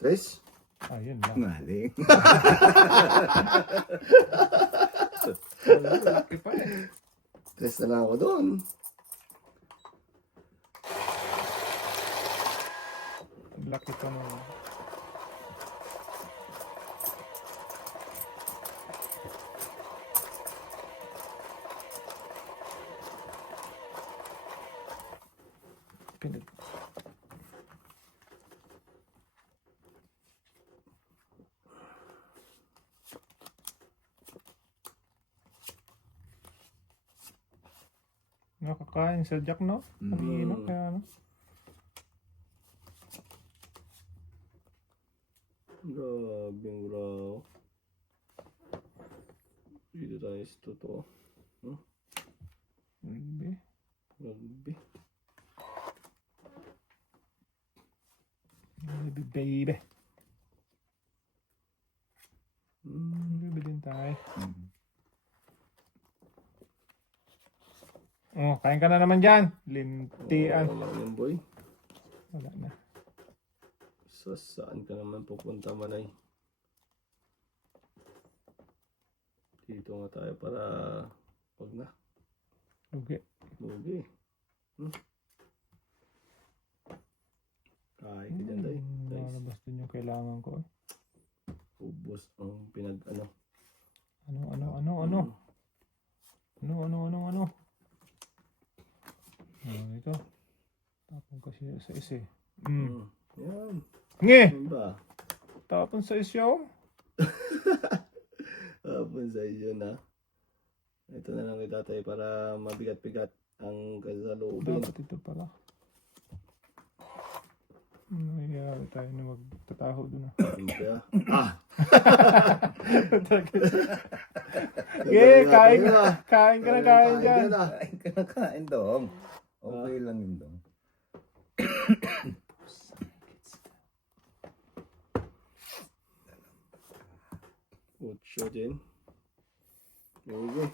Tres? Ayun lang. Maling. Laki pa eh. Tres na lang ako doon. Laki pa na. Pinag... Nakakain sa Jack, no? Pag-iinom, kaya ano? Grabe yung raw. Dito tayo sa totoo. Hindi. Grabe. Baby, baby. Baby din tayo. Oh, kain ka na naman dyan. Lintian. Wala yung boy. Wala na. So, saan ka naman pupunta, Manay? Dito nga tayo para wag na. Okay. Lugi. Kain ka dyan, Day. Guys, Lalabas din yung kailangan ko. ubos ang pinag-ano. Ano? Ito. Tapon kasi sa is eh. Yan. Nge! Ano ba? Tapon sa isyo. Hapon sa iyo na. Ito na lang kita tayo para mabigat-bigat ang kasalubin. Dapat ito pala. Nangyayari tayo na magtataho doon ah. Kaya, Okay, kain ka. Kain ka na kain dyan. Kain ka na kain dong. Okay lang yun dong. Ocho din. Okay.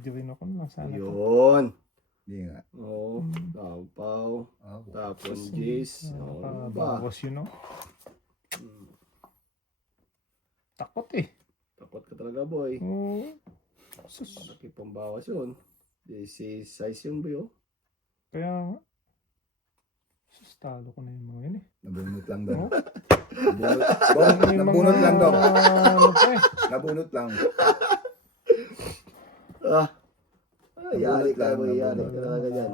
Diwin ako na lang sana. Yun. Hindi nga. Oo. Tapaw. Oh, Tapon Jace. Oo ba? Bawas yun, no? Takot eh. Takot ka talaga, boy. Oo. Sus. Laki pambawas yun. This is size yung boy, oh. Kaya nga. Sus, talo ko na yung mga yun eh. nabunot lang dong. Oo. Nabunot lang dong. Ano pa eh. Nabunot lang. Yari ka, boy. Nabunot Yari ka talaga dyan.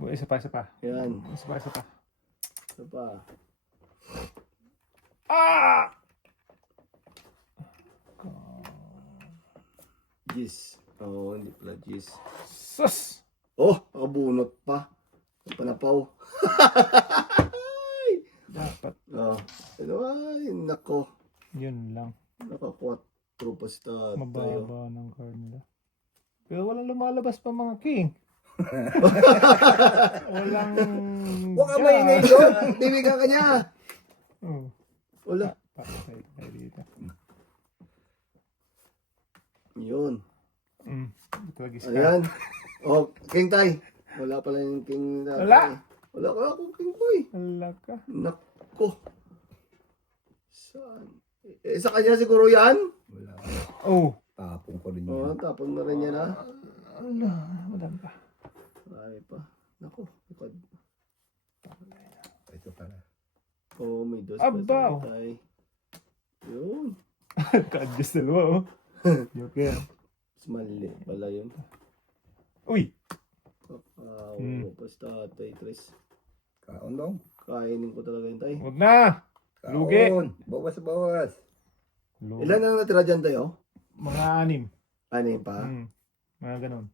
Oh, isa pa. Yan. Isa pa. Ito pa. Ah! Gis. Oo, hindi pala Gis. Sus! Oh, nakabunot pa. Panapaw. Dapat. Oh. Ano ay, nako. Yun lang. Naka-4 pa si tatay. Mababa ng card nila. Pero walang lumalabas pa mga king. Walang... Huwag ka maingay doon. Timigan ka niya. Oh. Wala. Patay tayo dito. Yun. Ito lagi Ano yan? Oh, King Tay. Wala pala yung King Tay. Wala. Wala ka akong King Boy. Wala ka. Nako. Saan? Sa kanya siguro yan? Wala. Oh. Tapong ko rin Oo, yun. tapon na rin yan ha. Ala, madam pa. Ay pa. Nako. Bukod. Ito pala. Oh, may dos Abaw. pa Tay. Yun. Ka-adjust dalawa oh. Joker. Mas mali pala yun. Uy! Pas tatay, Tres. Kaon dong. Kainin ko talaga yun, Tay. Huwag na! Lugi. Kaon. Bawas. Ilan na natira dyan, Tay, oh? Mga 6. Ano yun pa? Mga ganun.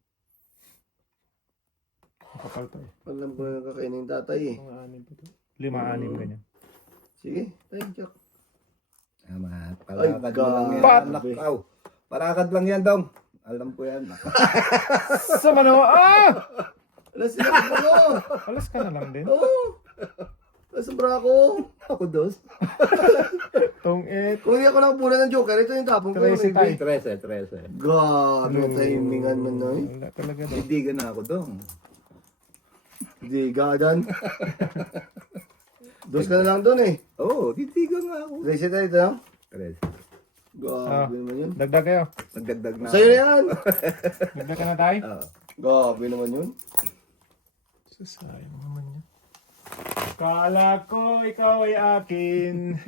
Makapal pa eh. Alam ko na kakainin yung tatay, eh. Mga 6 pa to. 5, 6 ganyan. Sige, Tay, Jack. Tama. Ay, Parakad mo lang yan. God. Anak, aw. Parakad lang yan dong. Alam ko yan. Sa manawa! Ah! Alas sila ko mo! Alas ka na lang din. Oo! Alas ang brako! Ako dos. Tong it. Kung hindi ako nakapunan ng joker, ito yung tapong ko. Tracy maybe. Tay. 13. Gabi ang timingan man na, eh. Wala talaga daw. Hindi na ako dong. Di gadan. Dos ka na lang doon eh. Oo, titiga nga ako. Reset tayo dito lang. Tres. Grabe naman yun. Dagdag kayo. Nagdagdag na. Sa'yo na yan. Dagdag ka na tayo. Oo. Grabe naman yun. Sayang naman yun. Kala ko ikaw ay akin.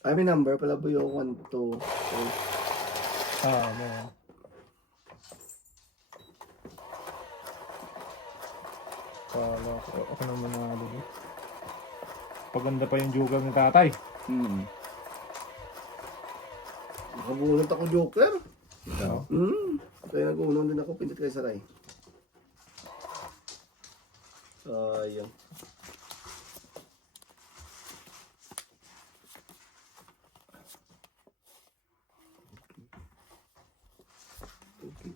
Ay, may number pala po yung 1, 2, 3. Meron. Kala ko ako naman nanalo. Paganda pa yung jugal ni tatay. Hmm. Nakabunot ako joker. Ikaw. Kaya nag-unong din ako. Pindot kayo saray. Sayang. Okay.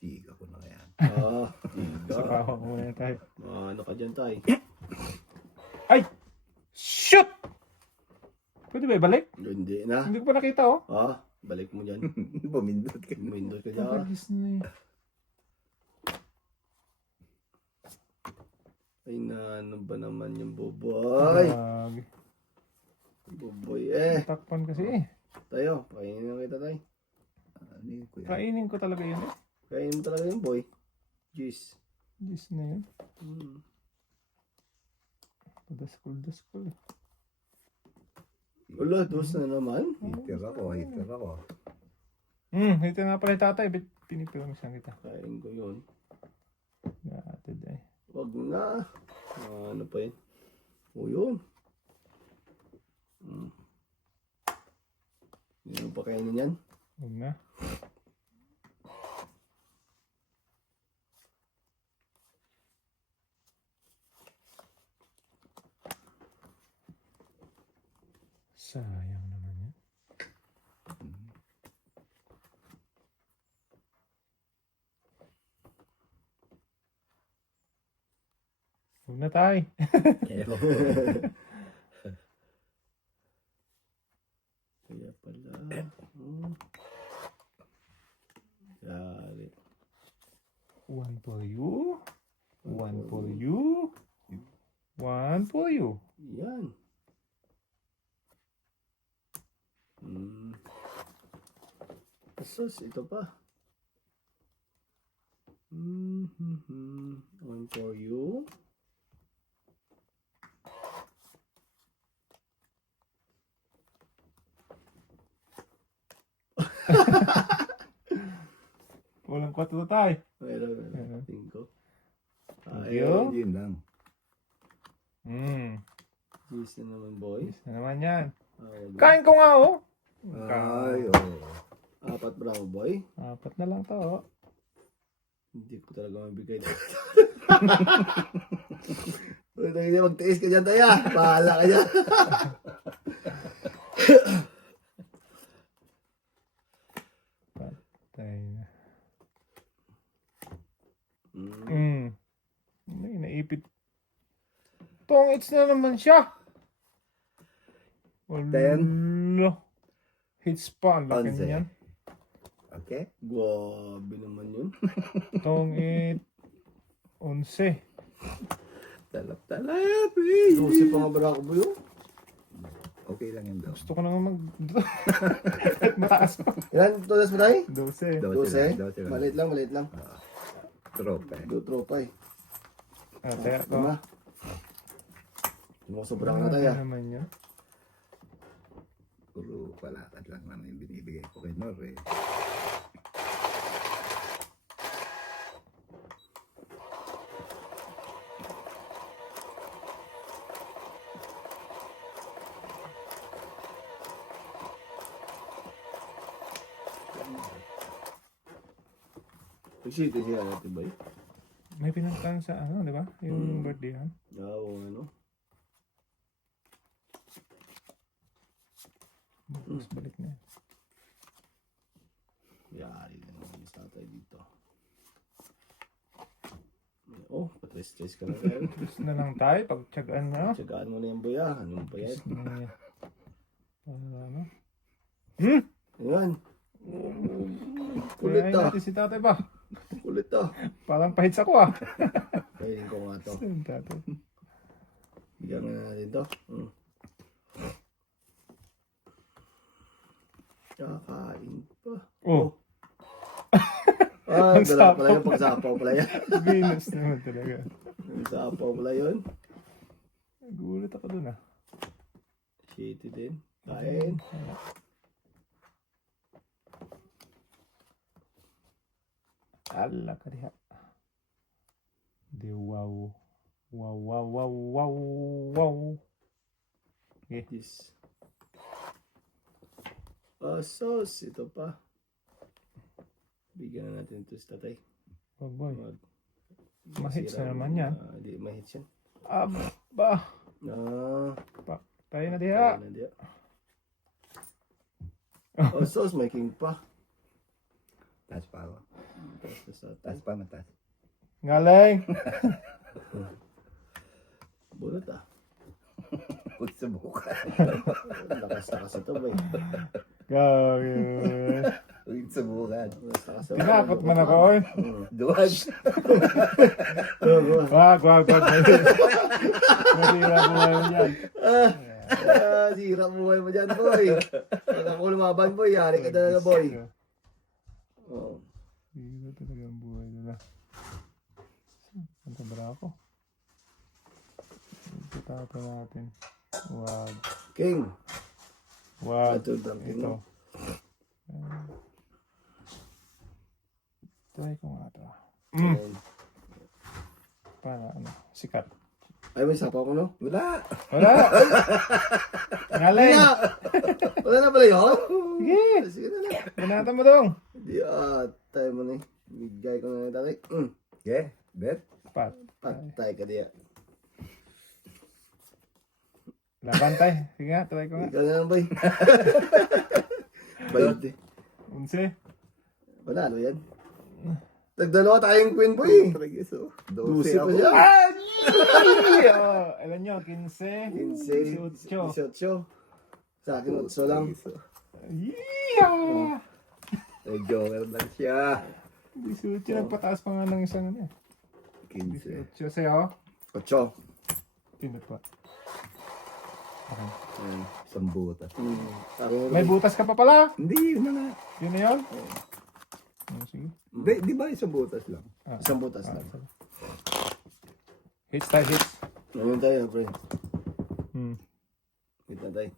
Tiga ko na yan. Sakawa muna tayo. Ano ka dyan tay? Ay! Shoot! Pwede ba ibalik? Hindi na. Hindi ko pa nakita oh. Balik mo dyan. Bumindot ka. Windows ka dyan. Nakagis na eh. Ay na, ano ba naman yung boboy? Grabe. Boboy Takpan kasi eh. Tayo, pakainin na kita tay. Ano yun, kuya? Kainin ko talaga yun eh. Kainin mo talaga yung boy. Jeez. Yes na yun. Hmm. Daskol eh. Wala, dos na naman. Hitter ako. Ito nga pala yung tatay. Ba't pinipirang siya kita? Kain ko yun. Gatid eh. Wag na. Ano pa yun? O yun. Hindi mo pa kainin yan? Huwag na. Sayang naman yan. Huwag na tayo. Kaya pala. Yari. One for you. One for you. One for you. Yan. Sus, ito pa. One for you. Walang 4 tayo. Meron. Tingko. you. Yun lang. Jeez na naman, boy. Yes na naman yan. Wag na. Kain ko nga oh. Ay, oo. 4 bravo, boy. 4 na lang to oh. Hindi ko talaga mabigay dito. Magtiis ka dyan, Taya. Pahala ka dyan. Patay na. Mm. Ay, naipit. Tongits na naman siya. Wala. Hits pa. Ang laki 11. niyan. Okay? Grabe naman yun. Tongit. 11. Talap-talap. Susi pa nga ba ako, boy? Okay lang yun daw. Gusto ko naman mataas pa. Ilan todas mo tayo? 12. 12? 12 lang. Maliit lang. Tropa eh. Do tropa eh. Kaya ko. Diba? Sobrang na tayo. Ano naman yun? Puro palakad lang naman yung binibigay ko kay Nor eh. Excited siya natin ba eh? May pinagkaan sa ano, di ba? Yung birthday han. Oo, ano? Tapos balik na yan. Yari na naman yung tatay dito. Oh, patres-tres ka na kayo. Tapos na lang tayo, pagtsagaan na. Tsagaan mo na yung buya. Anong bayad? Tapos na yan. Ano? Ayan. Kulit Kuyain ah. natin si tatay ba? Kulit ah. Parang pahit sa ko ah. Kainin ko nga to. Yung tatay. Bigyan na natin to. Kakain pa. Oh. Ah, Ang dala sapaw. pala yun. Pagsapaw pala yan. Venus naman talaga. Pagsapaw pala yun. Gulat ako dun ah. Shitty din. Kain. Ala ka diha. Di wow. Wow, wow, wow, wow, wow. Okay. This. Oh, sauce. Ito pa. Bigyan na natin ito sa tatay. Wag boy. Wag. Mahits Masira na naman yan. Hindi, mahits yan. Aba. Ah. Tayo na diha. Ayun na diya. Oh, sauce. May king pa. Taas pa ako. Tapos na sa Taas pa, mataas. Galing. Bulot ah. Huwag subukan. Lakas-lakas ito ba eh. Gawin. Huwag subukan. Lakas-lakas ito. Tinakot man ako eh. Duwag. Wag, wag, wag. Masira buhay mo dyan. Sira buhay mo dyan, boy. Pag ako lumaban, boy, yari ka talaga, boy. Oh. Sira talaga ang buhay nila. Ang tabra ako. Ito natin. Wag. King. Wag. Ito, dumping Ito. mo. Try ko nga ito. Ayun. Para ano, sikat. Ay, may sapaw ko, no? Wala. Wala! Galing! Wala! Wala na pala yun? Sige! Sige na lang. Banatan mo dong! Hindi, tayo mo na eh. Bigay ko na yung tatay. Okay, bet. Pat. Patay ka diya. Laban tayo. Sige nga, try ko nga. Ikaw na lang, boy. Bayot eh. Unse. Wala, ano yan? Nagdalawa tayong queen, boy. Tragiso. 12 pa ako. siya. Oh, alam nyo, 15. 15, 18. Sa akin, 8 lang. Yeah! Ay, joker lang siya. 18, nagpataas pa nga ng isang ano. 15. 18 sa'yo. 8. Pindot pa. Okay. Isang butas. May butas ka pa pala. Hindi, yun na nga. Yun na yun. Sige. Di ba isang butas lang? Isang butas lang. Sige. Hits tayo, hits. Ngayon tayo, pre. Wait na tayo.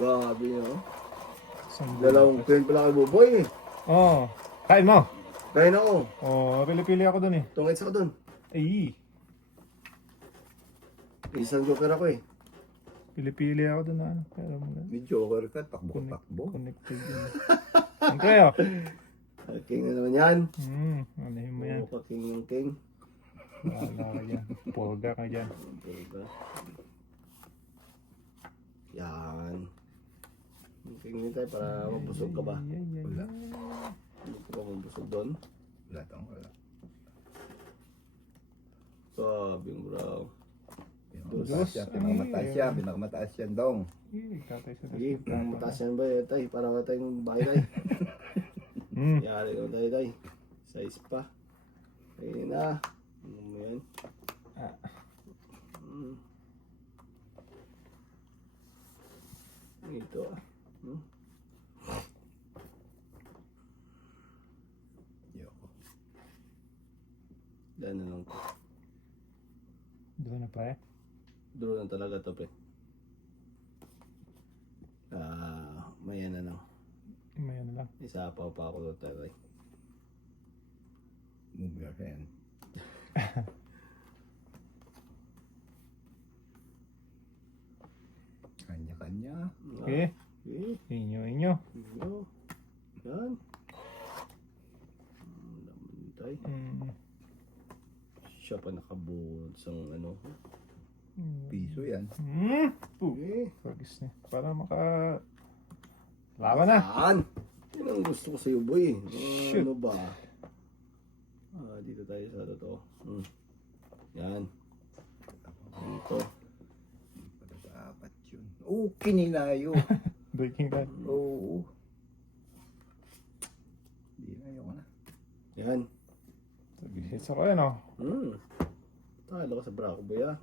Grabe yun. Dalawang queen pala kay Buboy eh. Oh, kain mo. Kain ako. Oh, pili-pili ako dun eh. Tungits ako dun. Ay, Isang joker ako eh. pili-pili ako dun na ano. Pero May joker ka, takbo-takbo. connected yun. Ang kayo? King na naman yan. Ano yun mo yan? Mukha king ng king. Wala ka dyan. Porga ka dyan. Diba? Yan. King nyo tayo para mabusog ka ba? Wala. Hindi ka ba mabusog doon? Wala tang wala. Sabi mo raw. Pinakamataas siya, pinakamataas siya, pinakamataas yan dong. Tatay sa Sige, mataas yan ba yun tayo? Para ka tayong bahay tayo. Yari ka tayo tayo. Size pa. Ayun na. Ano mo yan? Ito ah. Yoko. Dahil na lang to. Doon na pa eh. Draw na talaga to pre. Maya na lang. May ano lang. Isa pa ako doon tayo. Move your hand. Kanya-kanya. Okay. Okay. Inyo. Yo. Yan. Laman tayo. Siya pa nakabuod sa ano. Piso yan. Okay. Focus niya. Para maka... Laban na. Saan? Yun ang gusto ko sa'yo, boy. Shoot. Ano ba? Dito tayo sa totoo. Yan. Dito. Para sa apat yun. Oo, kininayo. Breaking bad. Oo. Hindi na, ayoko na. Yan. Hits ako yan oh. Talo ka sa Braco, boy, ah.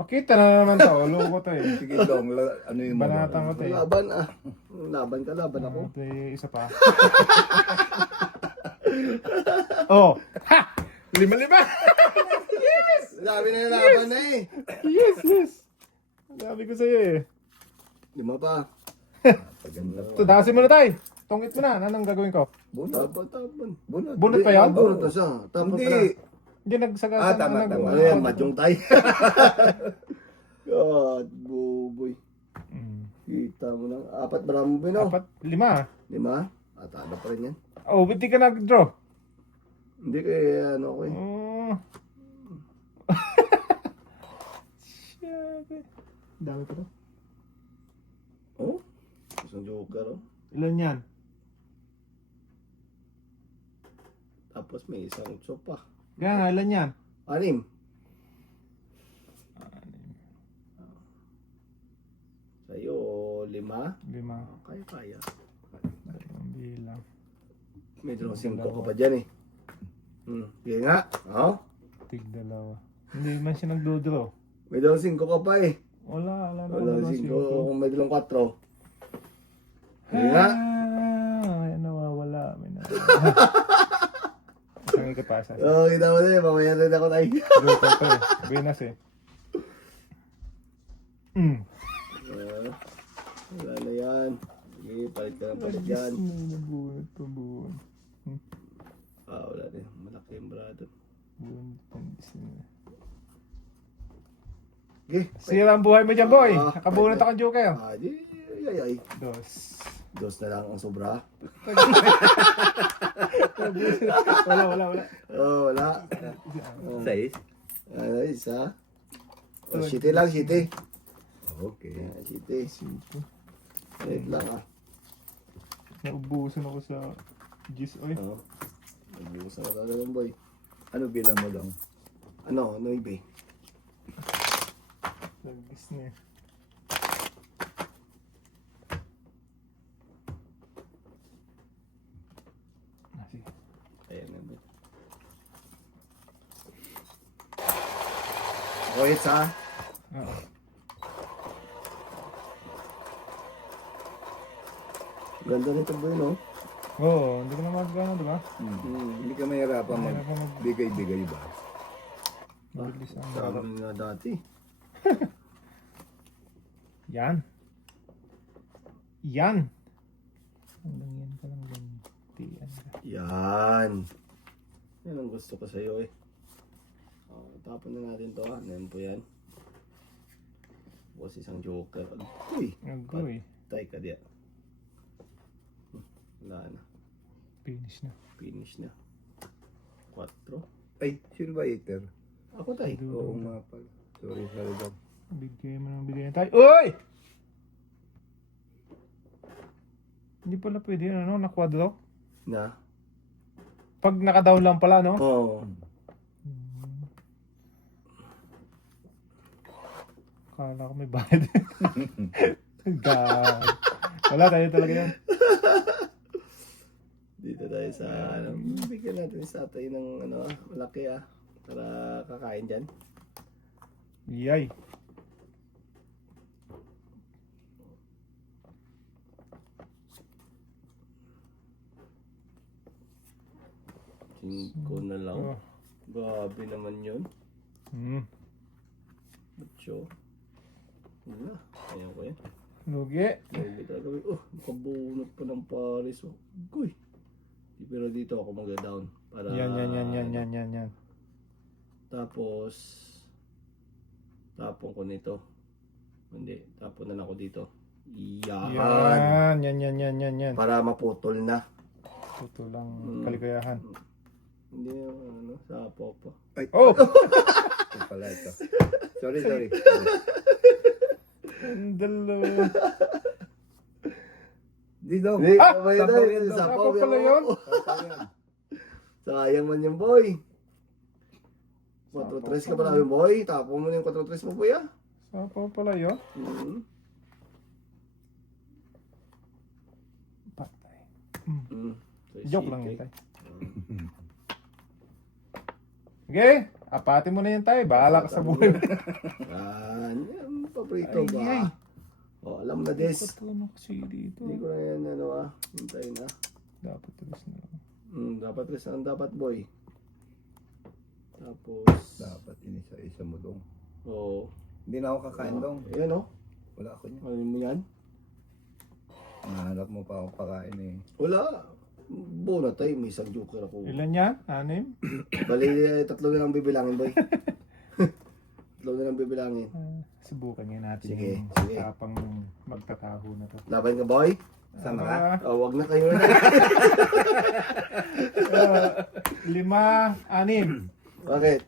Pakita na naman to. Loko to eh. Sige, Dong, ano yung mga? Banatan ko to eh. Laban, ah. Laban ka, laban ako. Ito yung isa pa. Oh! Ha! 5-5! Sabi na yung laban na eh. Yes, yes! Sabi ko sa'yo eh. 5 pa. Paganda pa. Ito, dakasin mo na tayo. Tungit mo na. Anong gagawin ko? Bunot. Tapan. Bunot. Bunot pa yan? Bunot na siya. Tapon Hindi. ka na. Hindi nagsagasa Tama, na tama. Ano yan, madyong tayo. God, buboy. Kita mo lang. 4 marami ba, no? 4, 5. 5? Talo pa rin yan. Oh, hindi ka nag-draw. Hindi kaya ano ko eh. Oh. Shit. Dami pa to. Oh? Isang joker, oh. Ilan yan? Tapos may isang sopa. Kaya nga, ilan yan? 6. Sa'yo, 5. 5. Kaya. Ang bilang. May 5 ka pa dyan eh. Sige nga. Oh? Tig 2. Hindi man siya nagdodraw. May 5 ka pa eh. Wala na. Wala 5. Kung may 4. Sige nga. Ay, nawawala. May nawawala. Isang ikapasa. Oo, kita mo na eh. Mamaya rin ako tayo. Luto to eh. Buenas eh. Wala na yan. Sige, palit ka ng palit yan. Nabunot pa buwan. Wala din. Malaki yung brado. Sige. Sira ang buhay mo dyan, boy. Nakabunot akong joker. Ay. 2. 2 na lang ang sobra. Wala. Wala. 6. Ay, isa. City lang, city. Okay. City. Wait lang ah. Naubusan ako sa Gis oy. Nag-iusan ka talaga ng boy. Ano bilang mo, Dong? Ano, ibe? Nag-gis na eh. Sige. Ayan na boy. Wait sa. Oo. Ganda nito boy, no? Oo, hindi ko na magkano, diba? Hindi ka mahirapan Mahirapan magbigay-bigay ba? Mabilis ang Sa amin nga dati. Yan. Yan. Hanggang yan pa lang gantian ka. Yan. Yan ang gusto ko sa'yo eh. Tapon na natin to ha. Yan po yan. Boss isang joker. Uy! Agoy. Patay ka diya. Wala na. Finish na. Finish na. 4. Ay, sino ba eater? Ako tayo. Oo nga pala. Sorry, Dong. Bigay mo ng bigay tayo. Uy! Hindi pala pwede yun, ano? Na-quadro? Na? Pag naka-down lang pala, no? Oo. Kala ko may bayad. God. Wala tayo talaga yan. Dito tayo sa bigyan natin sa atay ng ano, malaki ah. Para kakain dyan. Yay. Cinco na lang. Oh. Grabe naman yun. Macho. Wala. Ayan ko yan. Lugi. Grabe talaga. Makabunot pa ng Paris. Guy. Pero dito ako mag-down. Para... Yan. Tapos... Tapon ko nito. Hindi. Tapon na lang ako dito. Yan. Yan. Para maputol na. Ito lang kaligayahan. Hindi ano, sa popo. Ay, Oh! ito pala ito. Sorry. Ang dalawa. Di daw. Hindi, Ah! sabay Sapaw tayo. yan, Sapaw sapaw pala yun. Sayang man yung boy. 4-3 ka Sapaw pala yung boy. Tapo mo na yung 4-3 mo boy ah. Sapaw pala yun. Mhm. Patay. Mm. Joke lang yun, tay. Okay, apatin mo na yun, tay. Bahala ka sa buhay. Yan, paborito Ay, ba? ay. Oh, alam na des. Dapat lang kasi dito. Hindi ko na yan ano ah. Hintayin na. Dapat tulis na lang. Dapat rin ang dapat boy. Tapos, Dapat inisa-isa mo dong. oh. Hindi na ako kakain dong. Ayan oh. Wala ako niya. Ano mo yan? Nahanap mo pa ako pakain eh. Wala. Bona tayo, may isang joker ako. Ilan yan? 6? Bali, 3 na lang bibilangin boy. 3 na lang bibilangin. Subukan nga natin Sige, yung sige. tapang magtataho na to. Laban ka boy? Sama ka? Oh, wag na kayo na. 5, 6. Bakit?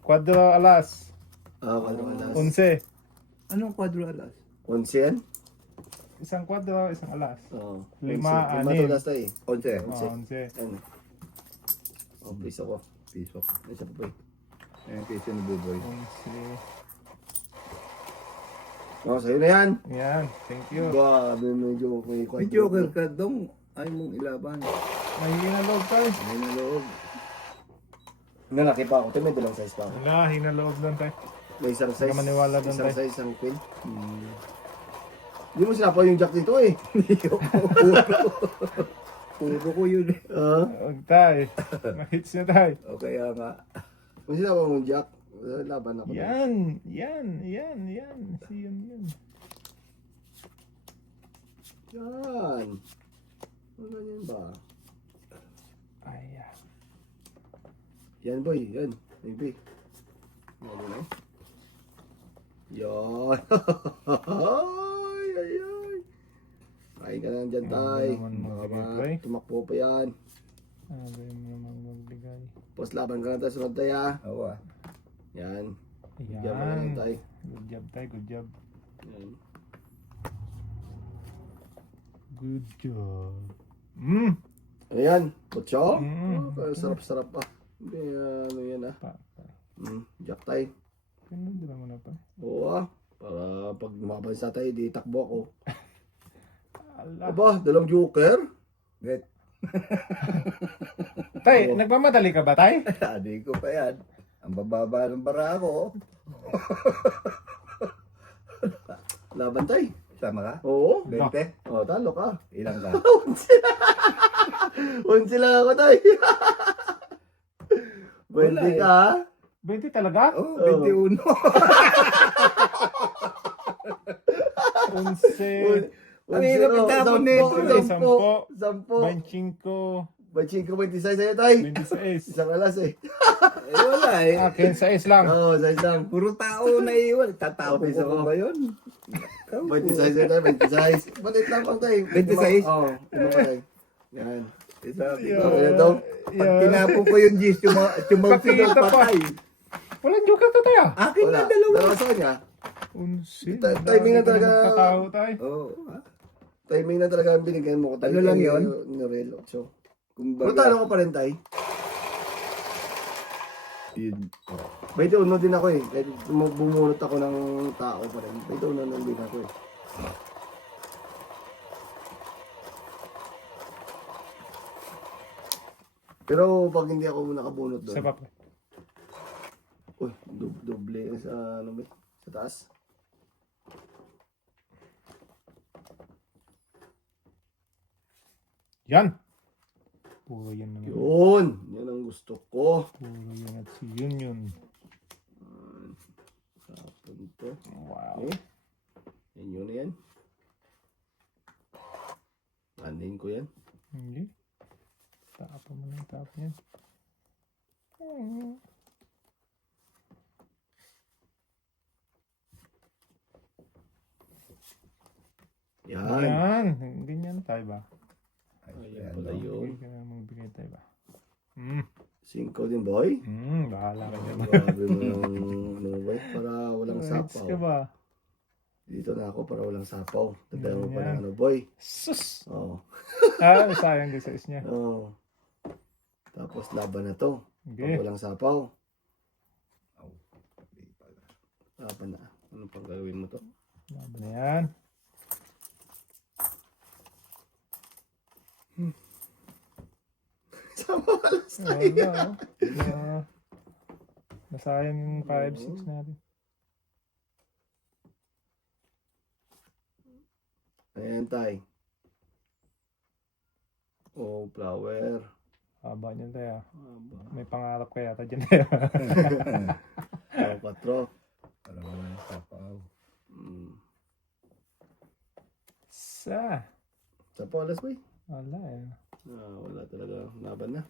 Quadro alas. Ano alas? 11. Anong kwadro alas? 11 yan? Isang kwadro, isang alas. Oo. 5, 5 6. tulas tayo. 11. 11. Ano? Oh, please ako. Piso. Ay, siya pa boy. Ayun piso ni Buboy. 11. Oh, sa'yo na yan. Yan, thank you. Grabe, medyo may May joker ka dong. Ay mong ilaban. Mahihina loob tayo. Ay na loob. Nalaki pa ako. Ito may dalang size pa ako. Wala, hina loob lang tayo. May isang size. Hindi ka maniwala doon, Isang tay. size, isang queen. Hindi mo sinapaw yung jack dito eh. Puro ko yun eh. Huwag tayo. Na-hits na tayo. O kaya nga. Kung sinapaw yung jack, laban ako. Yan. Si yun. Yan. Ano ganyan ba? Ayan. Yan boy, yan. Maybe. Ano na? Yan. ay. Kain ka lang dyan, tay. Ano naman Baka magbigay, tay? tumakbo pa yan. Ano mo naman magbigay? Tapos laban ka na tayo, sunod tayo ah. Oo ah. Yan. Yan mo na lang, Ayan. tay. Good job tayo, good job. Yan. Good job. Ano yan? Butcho? Sarap-sarap pa. Hindi, ano yan ah. Pa. Jack tay. Pinundura mo na pa. Oo ah. Para pag mabansa tayo, di takbo ako. Ala. Aba, dalang joker? Get. Tay, nagmamadali ka ba tay? Adi ko pa yan. Ang bababa ng bara ko. Laban tay. Sama ka? Oo. 20? Oh, talo ka. Ilang ka? Unsi lang ako tay. 20 ka ha? 20 talaga? Oh, 21. 11. Ang hirap itapon nito. 25. 26 sa'yo tay. 26. Isang alas eh. Eh wala eh. Akin sa lang. Oo, size lang. Puro tao na iwan. Tatapon Okay, so- ko ba yun? 26 sa'yo tay, 26. Balit lang pang tay. 26? Oo, ino ka tay. Yan. Sabi ko, Okay na daw. pag tinapon ko yung gis, tumawag Pakita pa. patay. Walang joker to tayo. Akin Wala. na dalawa. Dalawa sa kanya. 11. Timing na talaga. Magtataho tayo. Oo. Timing na talaga ang binigyan mo ko tay. Ano lang yun? Norel, 8. Kumbaga, Pero talo ka pa rin tay. yun. 21 din ako eh. Kahit bumunot ako ng tao pa rin. 21 lang din ako eh. Pero pag hindi ako nakabunot doon. Sa papa. Uy, doble sa ano ba? Sa taas. Yan. Puro yan naman. Yun! Yan ang gusto ko. Puro yan at si yun. Tapon to. Wow. Okay. Yan yun na yan. Landin ko yan. Hindi. Tapon mo lang tapon yan. Yan. Yan. Ganyan tayo ba? Ayan pala yun. Bigay ka na magbigay tayo ba? 5 din boy. Bahala ka dyan. Grabe mo ng ano boy. Para walang Rights sapaw. ka ba? Dito na ako para walang sapaw. Dagdagan mo pa Ganyan. ng ano, boy. Sus! Oo. Sayang din sa is niya. Oo. Tapos laban na to. Pag Okay. walang sapaw, Aw, hindi pala. laban na. Ano pang gagawin mo to? Laban na yan. Sama alas Wala, tayo. Nasayang yung 5-6 natin. Ayan tay. Oh, flower. Haba niyan tayo. Aba. May pangarap kaya tayo dyan tayo. Oh, 4. Para walang sapaw. Sa. Sapaw alas boy. Wala eh. Wala talaga. Laban na.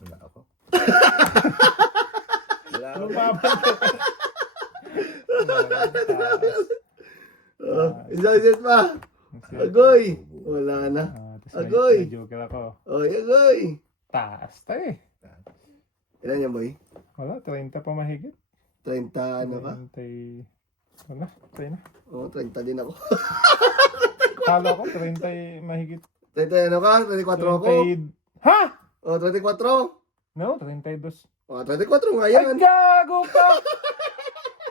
Wala ako. Wala ako. Lumaban ka. Isa-set pa. Agoy. Wala na. Agoy. May joker ako. Oy, agoy. Taas tayo eh. Ilan yan boy? Wala, 30 pa mahigit. 30 ano ka? 30. Wala, tayo na. Oo, 30 din ako. Kala ko 30 mahigit. 30 ano ka? 34 ako. 30. Ha? Oh, 34. No, 32. Oh, 34 nga Ay, yan. gago pa!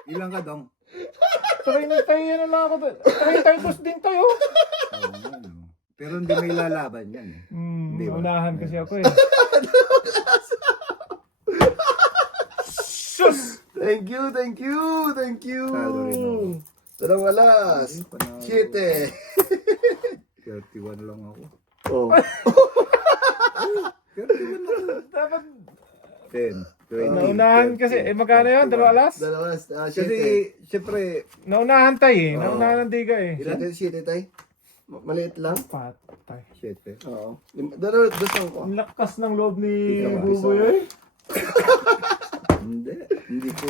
Ilang ka dong? 30 ano lang ako. 32 din tayo. Oo nga, no. Pero hindi may lalaban yan. Di ba? Unahan kasi ako eh. Sus! Thank you, thank you, thank you. Talo rin ako. Dalawang alas. Ay, panalo. 7. 31 lang ako. Oh. 31 ako. Dapat 10, 20. naunahan kasi. Eh, magkano yun? 2 alas? Dalawa, Kasi, 7. syempre, Naunahan tayo eh. Oo. Naunahan ng diga eh. Ilan 7 tay? Maliit lang. Patay. 7. Oo. Dalawa, dasang ko. Ang lakas ng loob ni Ikaw ba? Buboy eh. Hindi ko...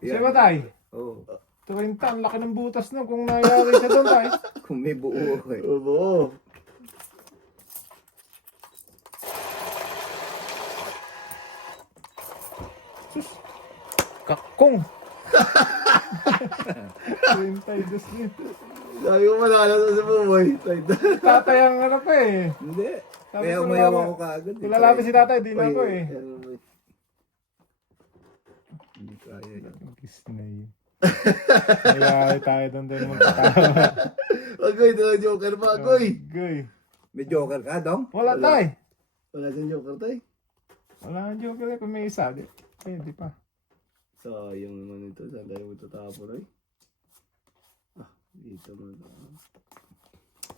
Siya ba tayo? Oo. 30, ang laki ng butas na kung nangyari siya doon tayo. Kung may buo ako eh. Oo. Kakong! 32 din. Sabi ko manalo sa buboy. Tatay ang ano pa eh. Hindi. Sabi Kaya ko umayaw naman, ako kaagad. Kung lalapit si tatay, di na ako eh. Hindi kaya yan. Disney. Kaya tayo doon din magkatawa. Agoy, dalawang joker pa, agoy. Goy. May joker ka, dong? Wala Wala. tay. Wala siyang joker tay. Wala ang joker eh. Kung may isa, di. Pwede pa. Sayang naman ito. Saan tayo magtatapon ay? Dito mo na.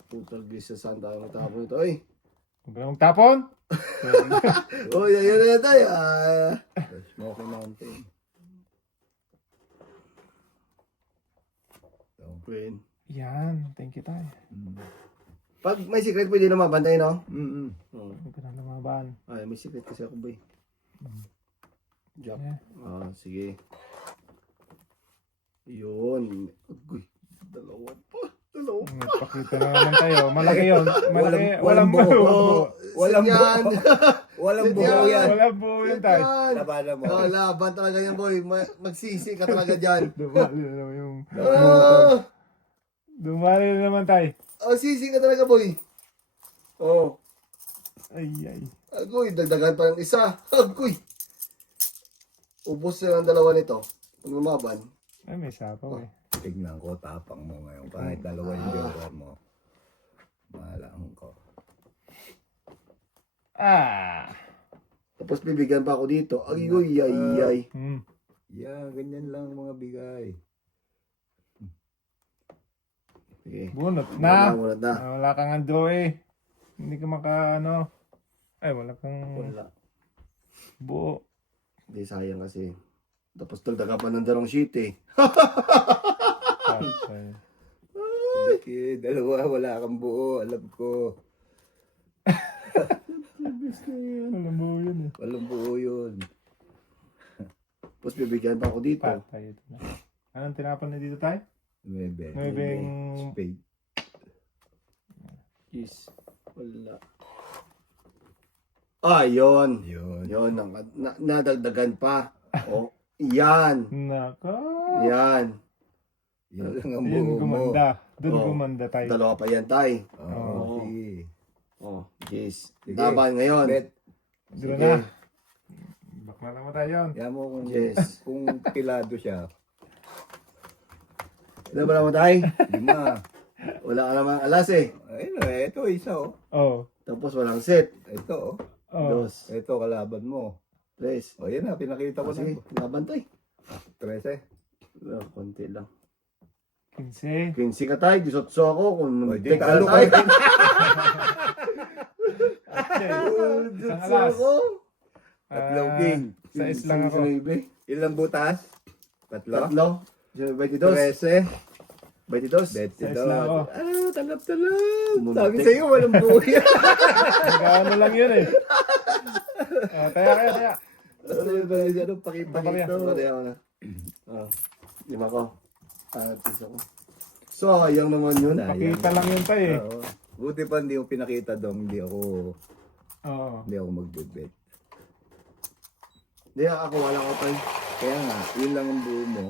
Putang gisa, saan tayo magtatapon ito ay? Huwag ka na magtapon. Oh, yan na tayo. Smoky Mountain. Queen. Yan. Thank you tayo. Pag may secret, pwede na mabantay, no? Mm-mm. Oo. Huwag ka na lumaban. Ay, may secret kasi ako, boy. Jack. Yeah. Sige. Yun. Uy, dalawa pa. Pakita na naman tayo. Malaki yun. Malaki. Walang buo. buo. Walang Sit yan. Walang Sit buo yan. Walang buo yun tayo. Yan. Labanan mo. Oh, laban talaga yan, boy. Magsisi ka talaga dyan. Dumali na naman yung... Oh, Dumali na naman tayo. sisi ka talaga, boy. Oh. Ay, ay. Agoy, dagdagan pa ng isa. Agoy. Ubus na ang dalawa nito. Pag lumaban. Ay, may sapaw eh. Tignan ko, tapang mo ngayon. Kahit dalawa yung joker mo. Mahalaan ko. Tapos bibigyan pa ako dito. Agoy, ay. Yeah, ganyan lang mga bigay. Sige. Bunot na. Wala na. Wala kang ando eh. Hindi ka maka ano. Ay, wala kang Wala. buo. Hindi, sayang kasi. Tapos dagdagan pa ng darong sheet eh. Patay. Okay, dalawa, wala kang buo. Alam ko. Walang buo yun eh. Walang buo yun. Tapos bibigyan pa ako dito. Patay ito na. Anong tinapon na dito tayo? Nuebe. Nuebeng- Spade. Yes. Wala. Yun. Yun. Yun. Nadagdagan pa. Oh, yan. Naka. Yan. Yun lang ang Yun, buo mo. gumanda. Doon Oh. gumanda tayo. Dalawa pa yan, tay. Oo, sige. Oh, yes. Sige. Laban ngayon. Bet, Doon Sige. na. Bakla naman tayo yun. yan mo kung, Yes. kung pilado siya. Ilan ba naman, tay? 5. Wala ka namang alas eh. Ayun, ito isa oh. Oh. Tapos walang set. Ito oh. Oh. Dos. Ito kalaban mo. Tres. O yan na, pinakita ko Sige, na. laban, tay. 13. Konti lang. 15. 15 ka, tay. 18 ako. Kung O, di tek talo tay. ka. Isang 18 alas. ako. Tatlong king. Sa islang ako. 19, Ilang butas? Tatlo? Tatlo. 22. 13. 22. Sa islang ako. Talap. Muntik. Sabi sa'yo, walang buhay. Nag-ano lang yun eh. Taya. Ano, pakipakita. Pati ako na. Oh, 5 ko. 10 ako. Sayang naman yun. Pakita lang yun tayo eh. Oo. Buti pa hindi mo pinakita dong, hindi Oo. ako magbibet. Hindi, ako wala ko tay. Kaya nga, yun lang ang buo mo.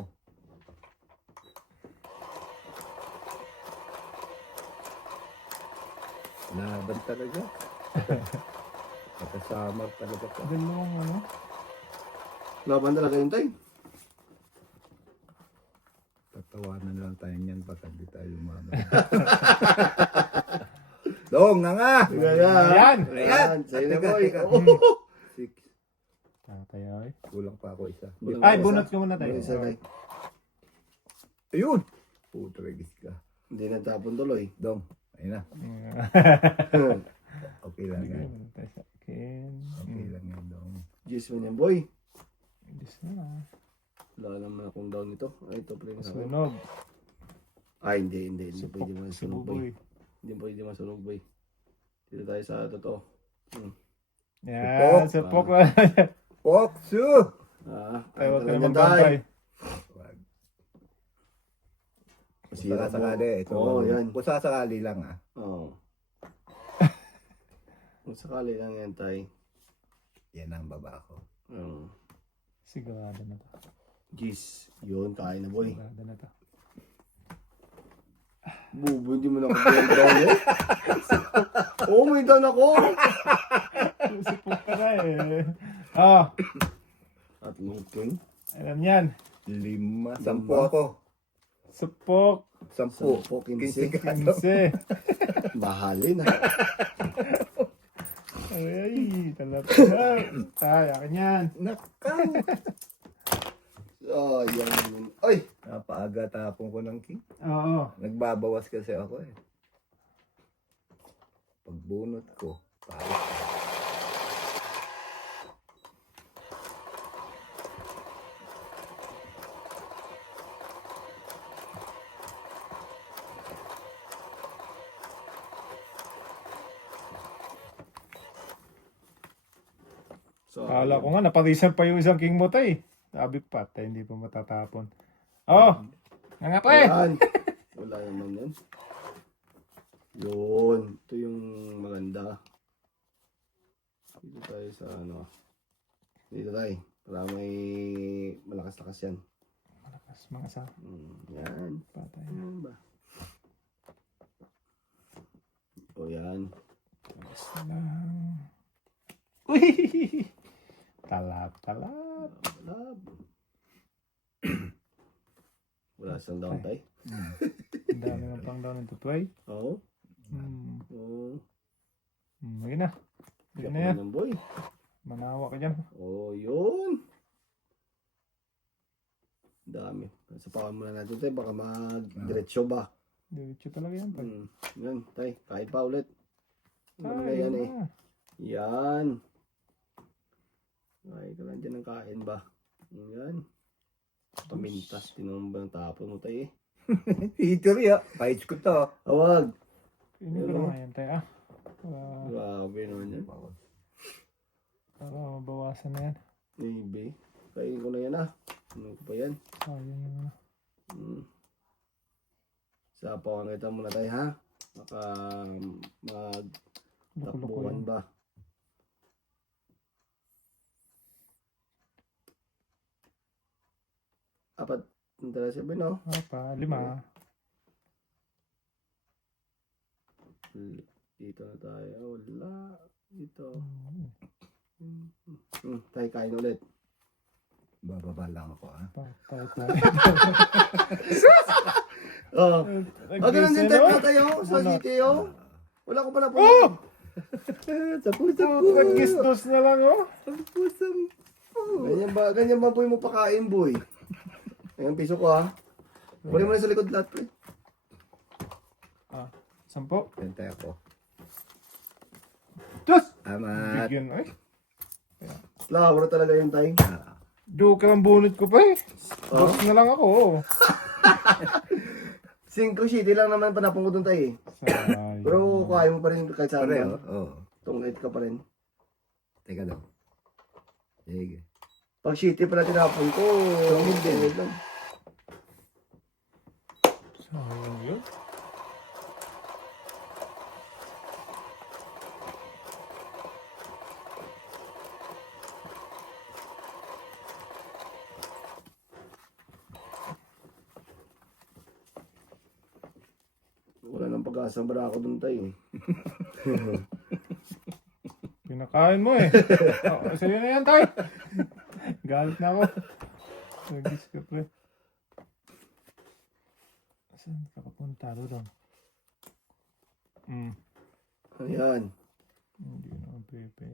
Laban talaga. Nakasamar talaga ka. Dalawang ano. Laban talaga yun tay. Tatawanan lang tayo niyan baka hindi tayo lumaban. Dong, nga! Ayan. Ayan. Sa'yo na Teka, boy. teka. Oh. 6. Tayo eh. Kulang pa ako isa. Ay, bunot ko muna tayo. Isa tay. Ayun! Puto regis ka. Hindi nagtapon tuloy. Dong, ayun na. Okay lang yan. Tayo sa akin. Okay lang yan, Dong. Diyos mo niyan boy. Diyos na. Wala naman akong down ito. Ay, ito pala yung sa akin. Sunog. Ay, hindi. Hindi pwede masunog boy. Sububoy. Hindi pwede masunog boy. Dito tayo sa totoo. Yan. Supok na. Poksu! Tayo tayo tayo lang magbantay. Wag. Masira Sakali. Ito, Oo, yan. Kung sasakali lang Oo. Kung sakali lang yan tay. Yan ang baba ko. Sigurado na to. Jeez. Yun, kain na boy. Sigurado na to. Bubo, hindi mo na kapag down eh. Oo, may down ako. Supok ka na eh. Oh. At looking. Alam yan. 5. 10 ako. Supok. 10. 15. 15 ka. 15. Bahalin ah. Ay, talap na. Tayo, akin yan. Nakaw! Oh, yan. Ay! Napaaga tapon ko ng king. Oo. Nagbabawas kasi ako eh. Pagbunot ko, palit. So, Kala ko nga, naparisan pa yung isang king mo tay. Sabi pa, tay, hindi pa matatapon. Oh! Nga pa eh! Ayan. Wala naman yan. Yun. Ito yung maganda. Dito tayo sa ano. Dito tayo. Para may malakas-lakas yan. Malakas mga sa Yan. patay. Yan ba? O yan. Basta lang. Uy! Talap. Lab. Wala siyang down tayo. Ang dami ng pang down into play. Oo. Hmm. Oo. Ayun na. Ayun na Yan yan. ng boy. Manawa ka dyan. Oh, yun. Dami. Sapakan muna natin tayo. Baka mag-diretso ba? Diretso talaga yan. Tay. Yan, tay. Kahit pa ulit. Ano Ay, yan yun eh. na. Yan. Ay, ka lang dyan ng kain ba? Yan. Pamintas. Tinambang tapon mo tayo eh. Peter ya. Kahit ko to. Awag. Ini ko naman yan tayo. Grabe naman yan. Para mabawasan na yan. Maybe. Kainin ko na yan ah. Ano ko pa yan? Sayang yung Sapawan kita muna tayo ha. Baka luko-luko magtakbuhan yan. ba? Apat Tara 7, no? Apa, 5. Dito na tayo. Wala. Dito. Tayo kain ulit. Bababa lang ako, ha? Patay tayo. Oh. Ganun din tayo na tayo sa CTO. Wala ko pala po. Sapu. Pag-gistos na lang, oh. Ganyan ba boy mo pakain, boy? Ayan, piso ko, ha? Kunin mo na sa likod lahat, pre. 10. Bentay ako. Diyos! Amat. Bigyan, ay. Flower talaga yung tayo. Joke ang bunot ko pa, eh. Boss na lang ako, oh. 5 city lang naman panapong ko doon tayo, eh. Sayang. Pero kaya mo pa rin kahit saan. Pareho? Oo. Tungit ka pa rin. Teka daw. Sige. Pag city pala tinapon ko, hindi lang. Sayang yun. Wala nang pag-asa bara ako doon tayo, eh. Pinakain mo, eh. Sa'yo na yan, tayo. Galit na ako. Nagis ka, pre. Saan ka papunta doon? Ayan. Hindi naman pwede.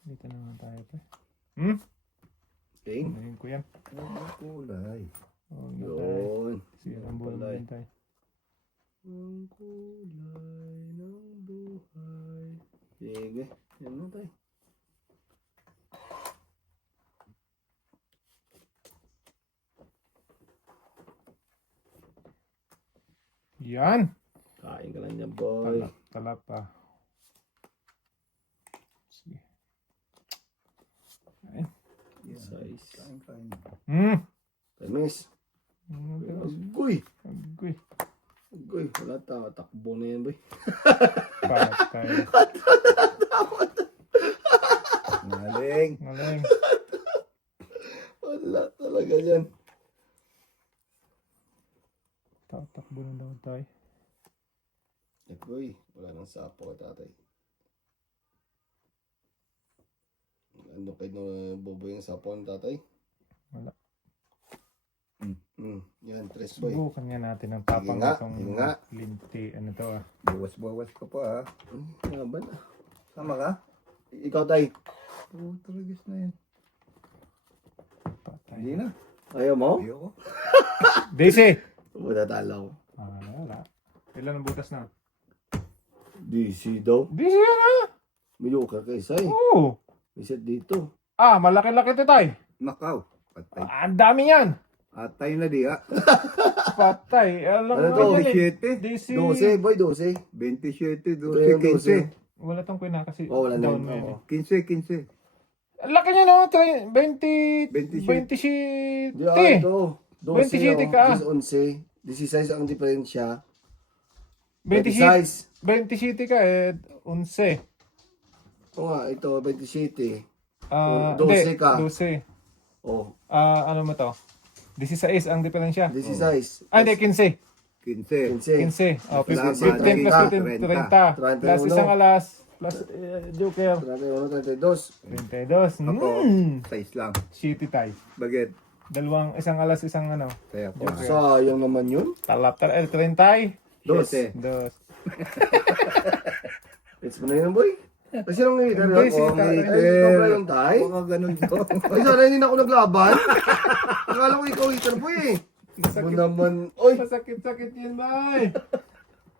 Dito naman tayo, pre. Okay. Ngayon ko yan. Ano kulay? Huwag na tayo. Yun. Sirang bulan din tayo. Ang kulay ng buhay. Sige. Yan na tayo. Yan! Kain ka lang yan, boy. Talap pa. Sige. Ay. Size. Kain. Tamis. Agoy. Agoy. Agoy. Wala ta. Takbo na yan, boy. Patay. Maling. Maling. Wala talaga yan. Tatakbo na daw tayo. Agoy. Wala nang sapo ka, tatay. Ano kayo na bobo yung sapo ng tatay? Wala. Yan, tres, boy. Subukan nga natin ang tapang Sige nga, itong sige nga. linti. Ano to, ah? Bawas ko pa, ha? Laban na. Sama ka? Ikaw, tay. Oo, turagis na yan. Patay. Hindi na. Ayaw mo? Ayoko. Daisy! Wala talo. Wala. Ilan ang butas na? DC daw. Daisy yan, ah! Mediocre ka isa, eh. Oo! May set dito. Malaki-laki ito tayo. Makaw. Patay. Ang dami yan! Atay na di, ha? Patay. Alam Ano mo to? yan, eh. 27. Daisy. 12, boy, 12. 27, Ito yung 12, 15. Wala tong kuya kasi Oh, wala na down yun. mo yun, Oo. 15. Ang laki niya, no? 20... 27. 27. Di, ito. 27 12, ka. 11. 16 ang diferensya. 27 ka, 11. Oo nga, ito, 27. 12 Hindi, ka. 12. Oh, Ano mo to? 16 ang diferensya. 16. Hindi, 15. 15. 15. 15. Oh, Plus 15 plus 15, 30. 30. Plus 31. isang alas. Plus joker. 31, 32. 22. Ako, Mm. size lang. Shitty tie. Baget. Isang alas, isang ano. Kaya ko. Joker. Sayang naman yun. Talap, 30. Dos. 2. It's mo na yun, boy. Kasi nung ngayon, Hindi, si oh, tatay. ikaw pala yung tay. Huwag ka ganun to. Ay, sana hindi na ako naglaban. Akala ko ikaw hitter, boy, eh. Mo naman, oy, Masakit-sakit yun, bay.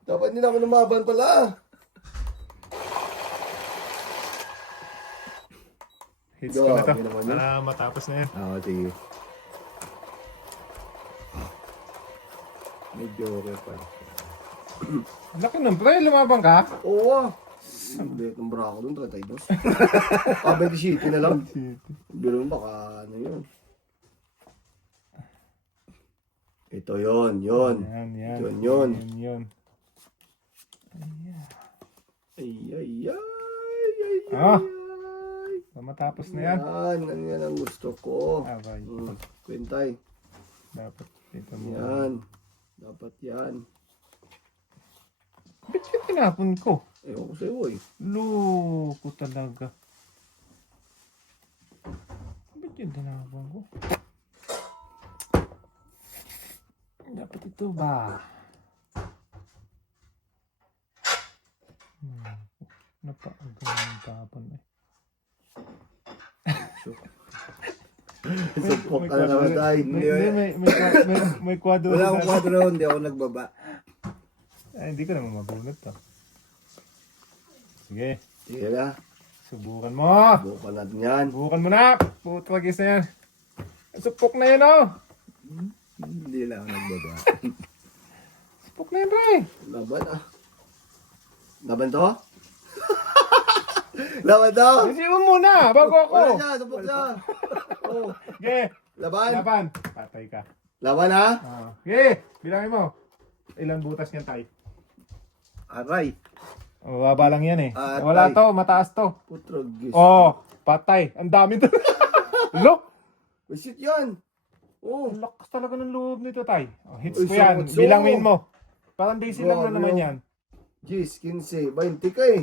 dapat hindi na ako lumaban pala. Hits ko na to. Grabe naman yun. Para matapos na yan. Oo, sige. Medyo okay pa. Laki nun, pre. Lumabang ka? Oo, ah. Ang liit ng bra ko doon, 32. 27 na lang. Biro mo baka ano yun. Ito yun. Yan. Yun. Yun. Ay, ay, ay, ay, ay, Ah. ay. matapos na yan. Yan ang gusto ko. Abay, Kwentay. dapat dito mo. Yan. Dapat yan. Ba't yung tinapon ko? Ewan ko sa'yo eh. Loko talaga. Ba't yung tinapon ko? Dapat ito ba? Napaaga ng tapon eh. Supok ka na naman tayo. May kwadro. Wala akong kwadro, hindi ako nagbaba. Ay, hindi ko naman mabunot to. Sige, Sige na. subukan mo. Bukan natin yan. Subukan mo na. Putragis na yan. Supok na yan oh. Hindi lang ako nagbaba. Supok na yan pre. Laban ah. Laban to? Laban to? Isipin mo muna, bago ako. Wala siya, supok siya. Oh. Sige, Laban. laban. Patay ka. Laban ha? Sige, bilangin mo. Ilang butas niyan tayo? Aray. Mababa lang yan eh. Atay. Wala to, mataas to. Putragis. Oh, patay. Ang dami to. Look, May shit yan. Oh. ang lakas talaga ng loob nito tay. Oh, hits Uy, ko yan. so- Bilangin mo. Parang daisy lang na Grabe, naman oh. yan. 10, 15, 20 ka eh.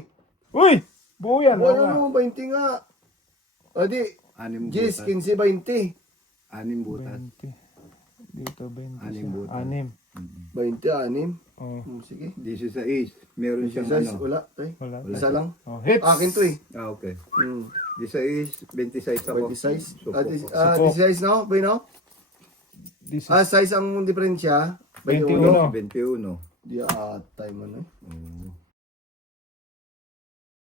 Uy, buo yan. Oh, oo nga. ano, 20 nga. O di, 6 10, butas. 15, 20. 6 butas. 20. Dito 20. Anim butas. 6. 20, 6. Oh, Sige. 16. Meron siyang 16, ano. wala. Tay. wala. Isa lang. Oh, hits. Akin to eh. Ah, okay. 16, 16, 26 ako. 26. Supok. 16 no? Boy no? This is Size ang diferensya. 21. 21. Di time ano eh.